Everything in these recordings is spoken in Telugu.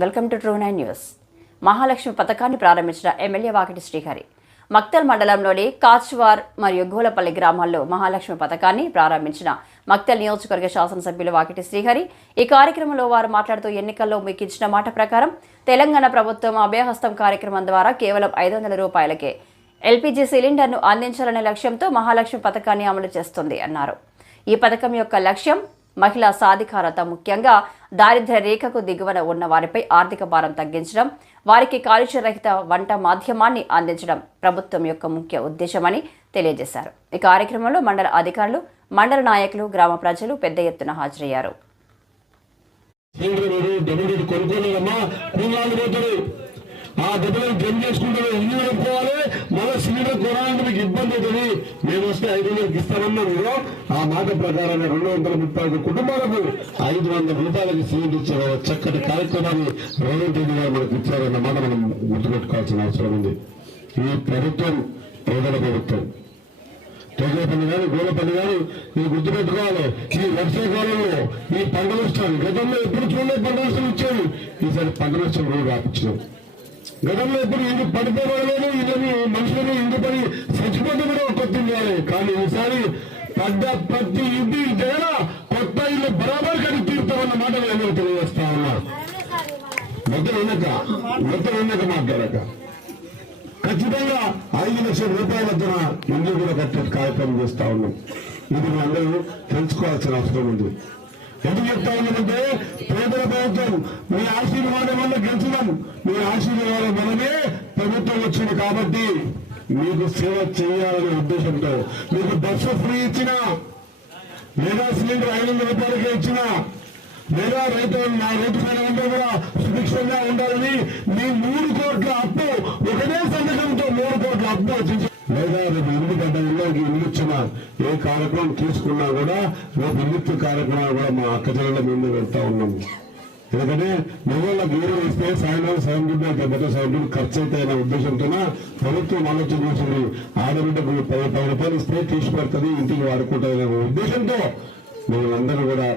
Welcome to true nine news. Mahalakshmi పథకాన్ని ప్రారంభించిన ఎమ్మెల్యే వాకిటి శ్రీహరి. మక్తల్ మండలంలోని కాచ్వార్ మరియు గోలపల్లి గ్రామాల్లో మహాలక్ష్మి పథకాన్ని ప్రారంభించిన మక్తల్ నియోజకవర్గ శాసనసభ్యులు వాకిటి శ్రీహరి. ఈ కార్యక్రమంలో వారు మాట్లాడుతూ ఎన్నికల్లో మీకు ఇచ్చిన మాట ప్రకారం తెలంగాణ ప్రభుత్వం అభయహస్తం కార్యక్రమం ద్వారా కేవలం ఐదు వందల రూపాయలకే ఎల్పిజి సిలిండర్ను అందించాలనే లక్ష్యంతో మహాలక్ష్మి పథకాన్ని అమలు చేస్తుంది అన్నారు. ఈ పథకం యొక్క లక్ష్యం మహిళా సాధికారత ముఖ్యంగా దారిద్ర్య రేఖకు దిగువన ఉన్న వారిపై ఆర్థిక భారం తగ్గించడం వారికి కాలుష్య రహిత వంట మాధ్యమాన్ని అందించడం ప్రభుత్వం యొక్క ముఖ్య ఉద్దేశమని తెలియజేశారు. ఈ కార్యక్రమంలో మండల అధికారులు మండల నాయకులు గ్రామ ప్రజలు పెద్ద ఎత్తున హాజరయ్యారు. ఆ డబ్బులను జమ చేసుకుంటే ఇల్లు కొనుక్కోవాలి మళ్ళీ సిలిండర్ కొనాలంటే మీకు ఇబ్బంది అవుతుంది. మేము వస్తే ఐదు వందలకి ఇస్తామన్నారు మీరు. ఆ మాట ప్రకారంగా రెండు వందల ముప్పై ఐదు కుటుంబాలకు ఐదు వందల రూపాయలకి సీడ్ ఇచ్చారు చక్కటి కార్యక్రమాన్ని రేవంత్ రెడ్డి గారు మనకు ఇచ్చారన్న మాట మనం గుర్తుపెట్టుకోవాల్సిన అవసరం ఉంది. ఈ ప్రభుత్వం పేదల ప్రభుత్వం. తోగపల్లి గారు గోలపల్లి గారు మీరు గుర్తుపెట్టుకోవాలి. ఈ వర్షాకాలంలో ఈ పంట నష్టాలు గతంలో ఎప్పుడు చూడలేదు పంట నష్టం ఇచ్చేది. ఈసారి పంట నష్టం రోజు రాపించాం గతంలో ఎప్పుడు ఇది పడిపోవడలేదు పడలేదు ఇదని మనుషులను ఇంటి పడి చచ్చిపోతే కూడా కొత్త ఇండియాలే కానీ ఈసారి పడ్డ ప్రతి ఇంటి దగ్గర కొత్త ఇల్లు బరాబర్ కడిగి తీరుతామన్న మాట నేను తెలియజేస్తా ఉన్నా. మొత్తం ఉన్నక మొత్తం ఉన్నక మాట్లాడక. ఖచ్చితంగా ఐదు లక్షల రూపాయల వద్దన ఇల్లు కూడా కట్టే కార్యక్రమం చేస్తా ఉన్నాం. ఇది మీ అందరూ తెలుసుకోవాల్సిన అవసరం ఉంది. ఎందుకు చెప్తా ఉన్నామంటే పేదల ప్రభుత్వం మీ ఆశీర్వాదం వల్ల గెలిచినాం. మీ ఆశీర్వాదం వల్లనే ప్రభుత్వం వచ్చింది కాబట్టి మీకు సేవ చేయాలనే ఉద్దేశంతో మీకు బస్సు ఫ్రీ ఇచ్చిన లేదా సిలిండర్ ఐదు వందల రూపాయలకే ఇచ్చిన లేదా రైతు నా రైతు సైనికులంతా కూడా సుభిక్షంగా ఉండాలని మీ మూడు కోట్ల అప్పు ఒకటే సంతకంతో మూడు కోట్ల అప్పు వచ్చింది లేదా రేపు ఇల్లు గడ్డ ఇల్లు ఇచ్చిన ఏ కార్యక్రమం తీసుకున్నా కూడా రేపు ఇల్లు కార్యక్రమాలు కూడా మా అక్క చెల్లెల మేము వెళ్తా ఉన్నాము. ఎందుకంటే మగవాళ్ళకి ఏడు ఇస్తే సాయంత్రం సగం బిడ్డ పెద్ద సగం బిడ్డ ఖర్చు అయితే అనే ఉద్దేశంతో ప్రభుత్వం ఆలోచన చేసింది. ఆడబిడ్డకు పది పది రూపాయలు ఇస్తే తీసి పెడుతుంది ఇంటికి వాడుకుంటుంది అనే ఉద్దేశంతో మేమందరూ కూడా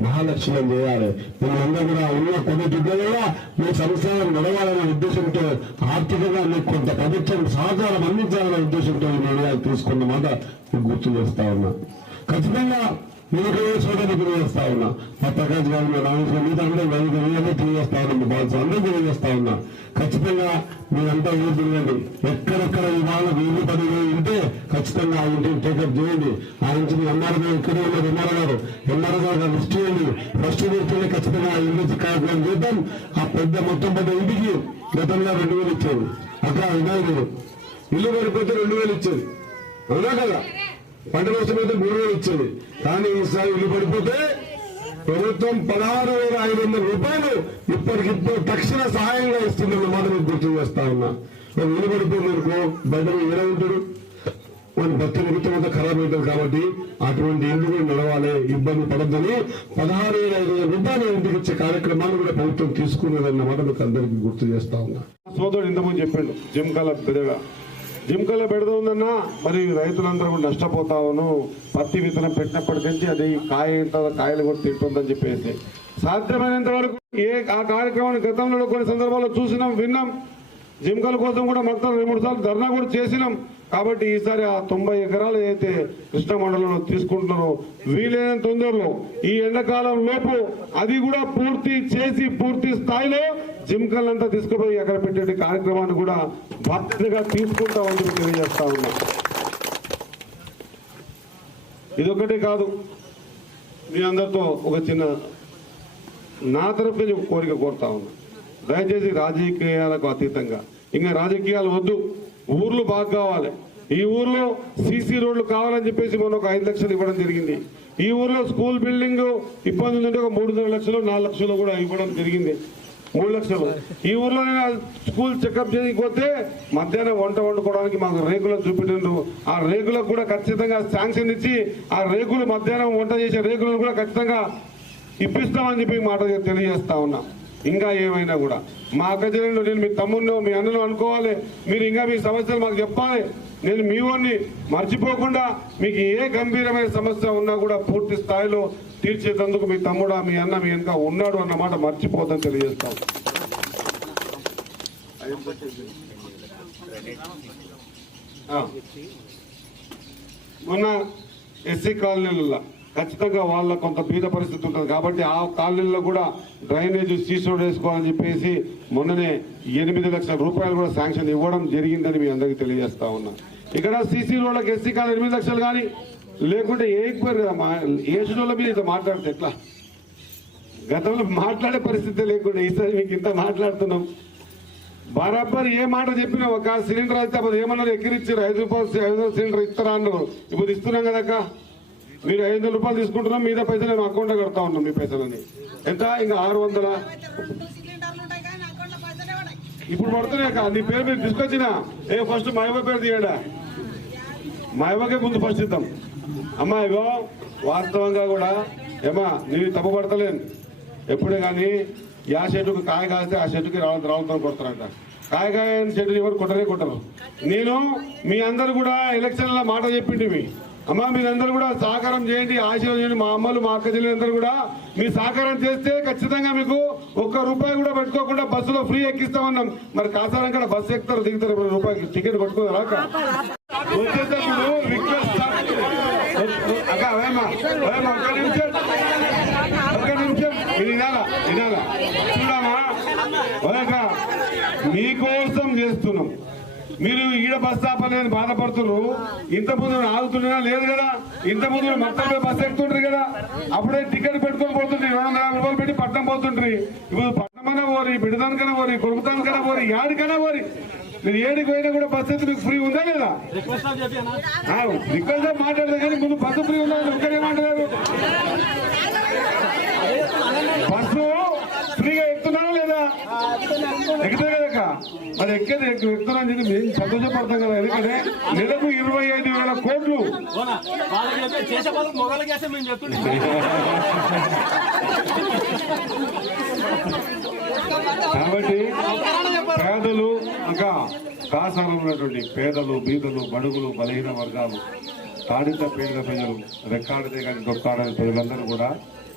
మహాలక్ష్యం చేయాలి. మేమందరూ కూడా ఉన్న కొన్ని దుడ్లలో మీ సంసారం నడవాలనే ఉద్దేశంతో ఆర్థికంగా మీకు కొంత ప్రభుత్వం సహకారం అందించాలనే ఉద్దేశంతో ఈ నిర్ణయాలు తీసుకున్న మాట గుర్తు చేస్తా ఉన్నా. ఖచ్చితంగా మీకు సోదరులు తెలియజేస్తా ఉన్నా. మా ప్రకాష్ గారు మా రామకృష్ణ మీతో కూడా అందరూ తెలియజేస్తా ఉన్నా. బాల్స్ అందరూ తెలియజేస్తా ఉన్నా. ఖచ్చితంగా మీరంతా ఊరు తిరగండి. ఎక్కడెక్కడ ఇవాళ వీలు పని ఉంటే ఖచ్చితంగా ఆ ఇంటిని టేకప్ చేయండి. ఆ నుంచి మీ ఎంఆర్ గారు ఇక్కడే ఉన్నారు ఎంఆర్ గారు. ఎంఆర్ గారు లిస్ట్ చేయండి. ఫస్ట్ చేస్తేనే ఖచ్చితంగా ఆ ఇంటి కార్యక్రమం చేద్దాం. ఆ పెద్ద మొత్తం పెద్ద ఇంటికి గతంలో రెండు వేలు ఇచ్చారు అక్కడ వినాయకుడు. ఇల్లు పడిపోతే రెండు వేలు ఇచ్చారు అవునా కదా? పంట నష్టం అయితే మూడు వేలు ఇచ్చేది. కానీ ఈసారి ఇల్లు పడిపోతే ప్రభుత్వం పదహారు వేల ఐదు వందల రూపాయలు ఇప్పటికిప్పుడు తక్షణ సహాయంగా ఇస్తుందన్న మాట మీకు గుర్తు చేస్తా ఉన్నా. మరి ఇల్లు పడిపోయింది అనుకో బయట ఎలా ఉంటాడు. మన భక్తి నిమిత్తం అంతా ఖరాబ్ అవుతుంది కాబట్టి అటువంటి ఇల్లు కూడా నడవాలి ఇబ్బంది పడద్దని పదహారు వేల ఐదు వందల రూపాయలు ఇంటికి ఇచ్చే కార్యక్రమాలు కూడా ప్రభుత్వం తీసుకున్నదన్న మాట మీకు అందరికీ గుర్తు చేస్తా ఉన్నా. సోదరుడు ఇంతకుముందు చెప్పాడు జిమ్కాల పెద్దగా. జింకల పెడదామన్నా మరి రైతులందరూ కూడా నష్టపోతావును. పత్తి విత్తనం పెట్టినప్పటి నుంచి అది కాయ కాయలు కూడా తింటుందని చెప్పేసి. సాధ్యమైనంత వరకు ఏ ఆ కార్యక్రమాన్ని గతంలో కొన్ని సందర్భాల్లో చూసినాం విన్నాం. జిమ్కల కోసం కూడా మొత్తం రెండు మూడు సార్లు ధర్నా కూడా చేసినాం. కాబట్టి ఈసారి ఆ తొంభై ఎకరాలు ఏదైతే కృష్ణ మండలంలో తీసుకుంటున్నారో వీలైన తొందరలో ఈ ఎండాకాలం లోపు అది కూడా పూర్తి చేసి పూర్తి స్థాయిలో జిమ్కలంతా తీసుకుపోయి అక్కడ పెట్టే కార్యక్రమాన్ని కూడా బాధ్యతగా తీసుకుంటామని చెప్పి తెలియజేస్తా ఉన్నా. ఇదొకటే కాదు మీ అందరితో ఒక చిన్న నా తరఫున కోరిక కోరుతా ఉన్నా. దయచేసి రాజకీయాలకు అతీతంగా. ఇంకా రాజకీయాలు వద్దు ఊర్లు బాగా కావాలి. ఈ ఊర్లో సీసీ రోడ్లు కావాలని చెప్పేసి మొన్న ఒక ఐదు లక్షలు ఇవ్వడం జరిగింది. ఈ ఊర్లో స్కూల్ బిల్డింగ్ ఇబ్బంది ఉంటే ఒక మూడున్నర లక్షలు నాలుగు లక్షలు కూడా ఇవ్వడం జరిగింది. మూడు లక్షలు. ఈ ఊర్లో నేను స్కూల్ చెకప్ చేయకపోతే మధ్యాహ్నం వంట వండుకోవడానికి మాకు రేకులు చూపించారు ఆ రేకులకు కూడా ఖచ్చితంగా శాంక్షన్ ఇచ్చి ఆ రేకులు మధ్యాహ్నం వంట చేసే రేకులను కూడా ఖచ్చితంగా ఇప్పిస్తామని చెప్పి మాట తెలియజేస్తా ఉన్నా. ఇంకా ఏమైనా కూడా. మా అక్క చెల్లెలు నేను మీ తమ్ముడినో మీ అన్నను అనుకోవాలి. మీరు ఇంకా మీ సమస్యలు మాకు చెప్పాలి. నేను మీ వాడిని మర్చిపోకుండా మీకు ఏ గంభీరమైన సమస్య ఉన్నా కూడా పూర్తి స్థాయిలో తీర్చేటందుకు మీ తమ్ముడా మీ అన్న మీ వెనక ఉన్నాడు అన్నమాట మర్చిపోద్దని తెలియజేస్తాం. మొన్న ఎస్సీ కాలనీలలో ఖచ్చితంగా వాళ్ళ కొంత బీద పరిస్థితి ఉంటుంది కాబట్టి ఆ కాలనీలో కూడా డ్రైనేజ్ సీసోడ్ వేసుకోవాలని చెప్పేసి మొన్ననే ఎనిమిది లక్షల రూపాయలు కూడా శాంక్షన్ ఇవ్వడం జరిగిందని మీ అందరికీ తెలియజేస్తా ఉన్నా. ఇక్కడ సీసీ రోడ్లకు ఎస్సీ కాలనీ ఎనిమిది లక్షలు కానీ లేకుంటే ఏకపోయారు కదా మా ఏసుల మీద ఇంత మాట్లాడితే ఎట్లా? గతంలో మాట్లాడే పరిస్థితి లేకుండా ఈసారి మీకు ఇంత మాట్లాడుతున్నాం. బరాబర్ ఏ మాట చెప్పినా ఒక సిలిండర్ అయితే అప్పుడు ఏమన్నారు? ఎక్కిరిచ్చారు. ఐదు రూపాయలు ఐదు సిలిండర్ ఇస్తారా అన్నారు. ఇప్పుడు ఇస్తున్నాం కదక్క మీరు ఐదు వందల రూపాయలు తీసుకుంటున్నాం. మీద పైసలు నేను అకౌంట్లో కడతా ఉన్నాం మీ పైసలని ఎంత? ఇంకా ఆరు వందల? ఇప్పుడు పడుతున్నాయి అక్క. నీ పేరు మీరు తీసుకొచ్చినా. ఏ ఫస్ట్ మా అవ్వ పేరు తీయడా? మా అవ్వకే ముందు ఫస్ట్ ఇద్దాం. అమ్మా ఇగో వాస్తవంగా కూడా ఏమా నీవు తప్పబడతలేను ఎప్పుడే కానీ యా చెట్టుకు కాయ కాస్తే ఆ చెట్టుకి రాళ్ళతో రాళ్ళతో కొడతారంట. కాయ కాయని చెట్టు ఎవరు కొట్టరే కొట్టరు. నేను మీ అందరు కూడా ఎలక్షన్ల మాట చెప్పింటివి అమ్మా మీరందరూ కూడా సహకారం చేయండి ఆశీర్వాదం చేయండి. మా అమ్మలు మా అక్క చెల్లెలందరూ కూడా మీ సహకారం చేస్తే ఖచ్చితంగా మీకు ఒక్క రూపాయి కూడా పెట్టుకోకుండా బస్సులో ఫ్రీ ఎక్కిస్తామన్నాం. మరి కాసారం కూడా బస్సు ఎక్కుతారు దిగుతారు రూపాయికి టికెట్ కొట్టుకున్నారా అక్క? వచ్చేటప్పుడు రిక్వెస్ట్ ఒక నిమిషం ఒక నిమిషం వినాలా వినాలా చూడమా ఒక్క మీకోసం చేస్తున్నాం మీరు ఈడ బస్ ఆపలేని బాధపడుతున్నారు ఇంత ముందు ఆగుతున్నా లేదు కదా ఇంత ముందు మొత్తం బస్ ఎక్కుతుంటారు కదా అప్పుడే టికెట్ పెట్టుకొని పోతుండ్రి రెండు వందల యాభై రూపాయలు పెట్టి పట్టణం పోతుండ్రి ఇప్పుడు పట్టణమన్నా పోరి బిడదానికైనా పోరి కొడుకుతానికైనా పోరి యాడికైనా పోరి మీరు ఏడికి పోయినా కూడా బస్ అయితే మీకు ఫ్రీ ఉందా లేదా? రిక్వెస్ట్ మాట్లాడదు కానీ ముందు బస్సు ఫ్రీ ఉందా ఒక్కడే మాట్లాడారు. బస్సు ఫ్రీగా ఎక్కుతున్నారా లేదా? ఎక్కుతా కదక్క మరి ఎక్కేది ఎక్కు ఎక్కుతున్నా అని చెప్పి మేము సంతోషపడతాం కదా. ఎందుకంటే నెలకు ఇరవై ఐదు వేల కోట్లు. కాబట్టి పేదలు ఇంకా కాసాలు ఉన్నటువంటి పేదలు బీదలు బడుగులు బలహీన వర్గాలు తాడిత పేద ప్రజలు రెక్కాడితే కానీ దొక్కాడని ప్రజలందరూ కూడా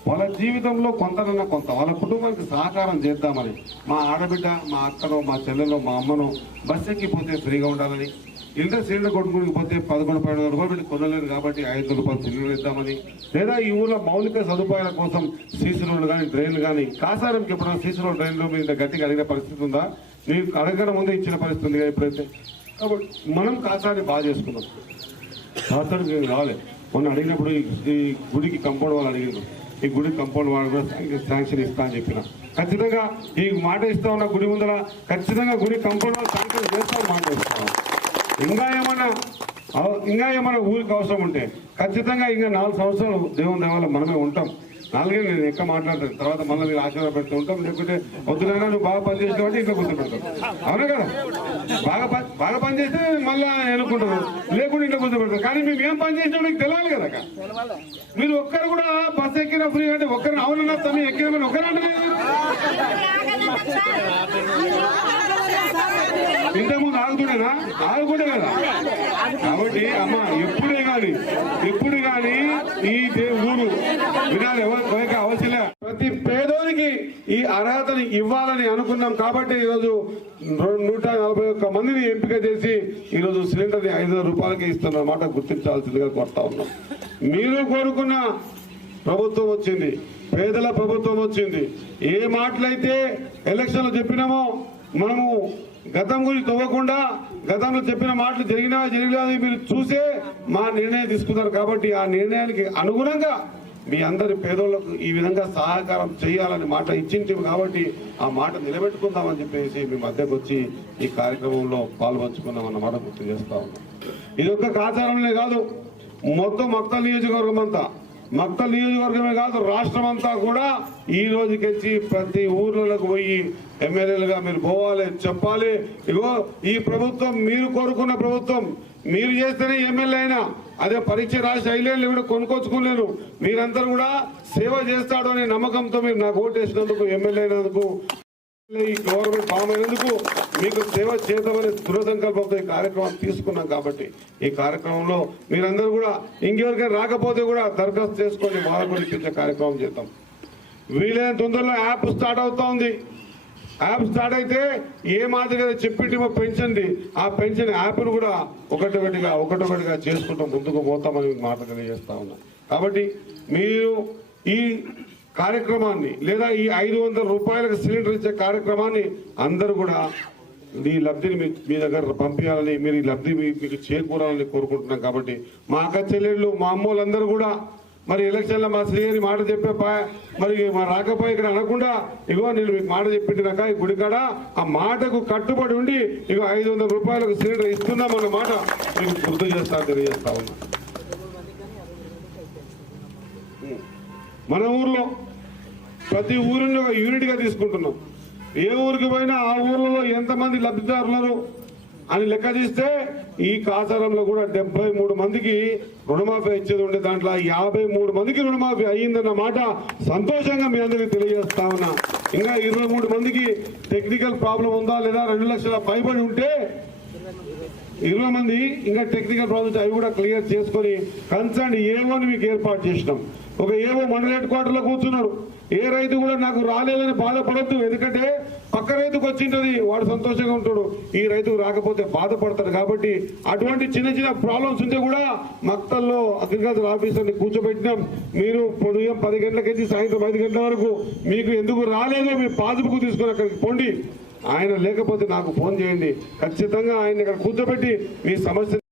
వాళ్ళ జీవితంలో కొంతనన్నా కొంత వాళ్ళ కుటుంబానికి సహకారం చేద్దామని మా ఆడబిడ్డ మా అక్కనో మా చెల్లెలో మా అమ్మనో బస్ ఎక్కిపోతే ఫ్రీగా ఉండాలని ఇంటర్ సిలిండర్ కొట్టుకుని పోతే పదకొండు పన్నెండు రూపాయలు కొనలేరు కాబట్టి ఐదు రూపాయలు సిలిండర్ ఇద్దామని లేదా ఈ ఊళ్ళో మౌలిక సదుపాయాల కోసం సీసీ రోడ్లు కానీ డ్రైన్లు కానీ కాసారంకి ఎప్పుడైనా సీసీ రోడ్ డ్రైన్లు మీద గట్టిగా అడిగిన పరిస్థితి ఉందా? మీరు అడగడం ముందే ఇచ్చిన పరిస్థితి ఉంది ఎప్పుడైతే? కాబట్టి మనం కాసాన్ని బాగా చేసుకున్నాం. కాసాడు నేను రాలే. మొన్న అడిగినప్పుడు ఈ- గుడికి కంపౌండ్ వాళ్ళు అడిగారు ఈ గుడి కంపౌండ్ వాళ్ళు కూడా శాంక్షన్- ఇస్తా అని చెప్పిన. ఖచ్చితంగా ఈ మాట ఇస్తా ఉన్న గుడి ముందర ఖచ్చితంగా గుడి కంపౌండ్ వాళ్ళు శాంక్షన్ చేస్తామని మాట ఇస్తాం ఇంకా ఏమన్నా అవ- ఇంకా ఏమన్నా ఊరికి అవసరం ఉంటే ఖచ్చితంగా ఇంకా నాలుగు సంవత్సరాలు దేవుని దేవాల మనమే ఉంటాం. నాలుగే నేను ఎక్కడ మాట్లాడతాను తర్వాత మళ్ళీ మీరు ఆశీర్వాద పెడుతూ ఉంటాం. లేకపోతే వద్దునైనా నువ్వు బాగా పని చేసినావు అంటే ఇంట్లో కూర్చోబెడతావు. అవునా కదా? బాగా పని బాగా పని చేస్తే మళ్ళా ఎన్నుకుంటారు లేకుండా ఇంట్లో కూర్చోబెడతారు కానీ మేము ఏం పని చేసినా మీకు తెలియాలి కదా మీరు ఒక్కరు కూడా బస్ ఎక్కిన ఫ్రీ అంటే ఒక్కరిని అవునన్నా తమ ఎక్కిన ఒక్కరంటే ఇంతకుముందు ఆగుతుండేనా? ఆగుతుండే కదా? కాబట్టి అమ్మ ఎప్పుడే కానీ ఎప్పుడు గాని ఈ దేవుడు ఊరు వినాలి ఎవరు ఎవరికి అవసరం లే. ప్రతి పేదోనికి ఈ అర్హతని ఇవ్వాలని అనుకున్నాం కాబట్టి ఈరోజు రెండు- నూట నలభై ఒక్క మందిని ఎంపిక చేసి ఈరోజు సిలిండర్ని ఐదు రూపాయలకి ఇస్తున్న మాట గుర్తించాల్సిందిగా కోరుతా ఉన్నాం. మీరు కోరుకున్న ప్రభుత్వం వచ్చింది పేదల ప్రభుత్వం వచ్చింది. ఏ మాటలైతే ఎలక్షన్లు చెప్పినామో మనము గతం గురించి తవ్వకుండా గతంలో చెప్పిన మాటలు జరిగినా జరిగినా మీరు చూసే మా నిర్ణయం తీసుకున్నారు కాబట్టి ఆ నిర్ణయానికి అనుగుణంగా మీ అందరి పేదోళ్ళకు ఈ విధంగా సహకారం చేయాలని మాట ఇచ్చింటివి కాబట్టి ఆ మాట నిలబెట్టుకుందామని చెప్పేసి మీ మధ్యకు వచ్చి ఈ కార్యక్రమంలో పాల్పంచుకున్నాం అన్నమాట గుర్తు చేస్తా ఉన్నాం. ఇది ఒక్క కాచారంలో కాదు మొత్తం మొత్తం నియోజకవర్గం అంతా. మక్తల్ నియోజకవర్గమే కాదు రాష్ట్రం అంతా కూడా ఈ రోజుకొచ్చి ప్రతి ఊర్లకు పోయి ఎమ్మెల్యేలుగా మీరు పోవాలి చెప్పాలి. ఇగో ఈ ప్రభుత్వం మీరు కోరుకున్న ప్రభుత్వం మీరు చేస్తేనే ఎమ్మెల్యే అయినా అదే పరీక్ష రాసి ఐలేళ్ళు కూడా కొనుక్కొచ్చుకోలేరు మీరందరూ కూడా సేవ చేస్తాడు అనే నమ్మకంతో మీరు నాకు ఓటేసినందుకు ఎమ్మెల్యే అయినందుకు ఈ గవర్నమెంట్ ఫామ్ అయినందుకు మీకు సేవ చేద్దామనే దృఢసంకల్పంతో ఈ కార్యక్రమం తీసుకున్నాం కాబట్టి ఈ కార్యక్రమంలో మీరందరూ కూడా ఇంకెవరికైనా రాకపోతే కూడా దరఖాస్తు చేసుకొని వాళ్ళకు కూడా కార్యక్రమం చేద్దాం. వీలైన తొందరలో యాప్ స్టార్ట్ అవుతా ఉంది. యాప్ స్టార్ట్ అయితే ఏ మాదిరిగా చెప్పింటేమో పెన్షన్ది ఆ పెన్షన్ యాప్ను కూడా ఒకటొకటిగా ఒకటొకటిగా చేసుకుంటూ ముందుకు పోతామని మాట తెలియజేస్తా ఉన్నా. కాబట్టి మీరు ఈ కార్యక్రమాన్ని లేదా ఈ ఐదు వందల రూపాయలకు సిలిండర్ ఇచ్చే కార్యక్రమాన్ని అందరూ కూడా ఈ లబ్ధిని మీ మీ దగ్గర పంపించాలని మీరు ఈ లబ్ధి మీ- మీకు చేకూరాలని కోరుకుంటున్నాం. కాబట్టి మా అక్క చెల్లెళ్ళు మా అమ్మోళ్ళందరూ కూడా మరి ఎలక్షన్లో మా శ్రీహరి మాట చెప్పే మరి మా రాకపోయి ఇక్కడ అనకుండా ఇగో నేను మీకు మాట చెప్పింటినాక ఈ గుడికాడ ఆ మాటకు కట్టుబడి ఉండి ఇగో ఐదు వందల రూపాయలకు సిలిండర్ ఇస్తున్నాం అన్న మాట మీకు గుర్తు చేస్తా తెలియజేస్తా ఉన్నా. మన ఊర్లో ప్రతి ఊరిని ఒక యూనిట్గా తీసుకుంటున్నాం. ఏ ఊరికి పోయినా ఆ ఊర్లలో ఎంతమంది లబ్ధిదారులు అని లెక్క తీస్తే ఈ కాసారంలో కూడా డెబ్బై మూడు మందికి రుణమాఫీ ఇచ్చేది ఉండే దాంట్లో యాభై మూడు మందికి రుణమాఫీ అయ్యిందన్న మాట సంతోషంగా మీ అందరికీ తెలియజేస్తా ఉన్నా. ఇంకా ఇరవై మూడు మందికి టెక్నికల్ ప్రాబ్లం ఉందా లేదా రెండు లక్షల పైబడి ఉంటే ఇరవై మంది ఇంకా టెక్నికల్ ప్రాబ్లమ్స్ అవి కూడా క్లియర్ చేసుకొని కన్సర్న్ ఏవోని మీకు ఏర్పాటు చేసినాం. ఒక ఏవో మండల హెడ్ క్వార్టర్లో కూర్చున్నాడు ఏ రైతు కూడా నాకు రాలేదని బాధపడద్దు. ఎందుకంటే పక్క రైతుకు వచ్చింటది వాడు సంతోషంగా ఉంటాడు. ఈ రైతుకు రాకపోతే బాధపడతాడు కాబట్టి అటువంటి చిన్న చిన్న ప్రాబ్లమ్స్ ఉంటే కూడా మక్తల్లో అగ్రికల్చర్ ఆఫీసర్ని కూర్చోబెట్టినాం. మీరు ఉదయం పది గంటలకెళ్ళి సాయంత్రం ఐదు గంటల వరకు మీకు ఎందుకు రాలేదో మీ పాస్బుక్ తీసుకొని అక్కడికి పోండి. ఆయన లేకపోతే నాకు ఫోన్ చేయండి. ఖచ్చితంగా ఆయన ఇక్కడ కూర్చోబెట్టి మీ సమస్య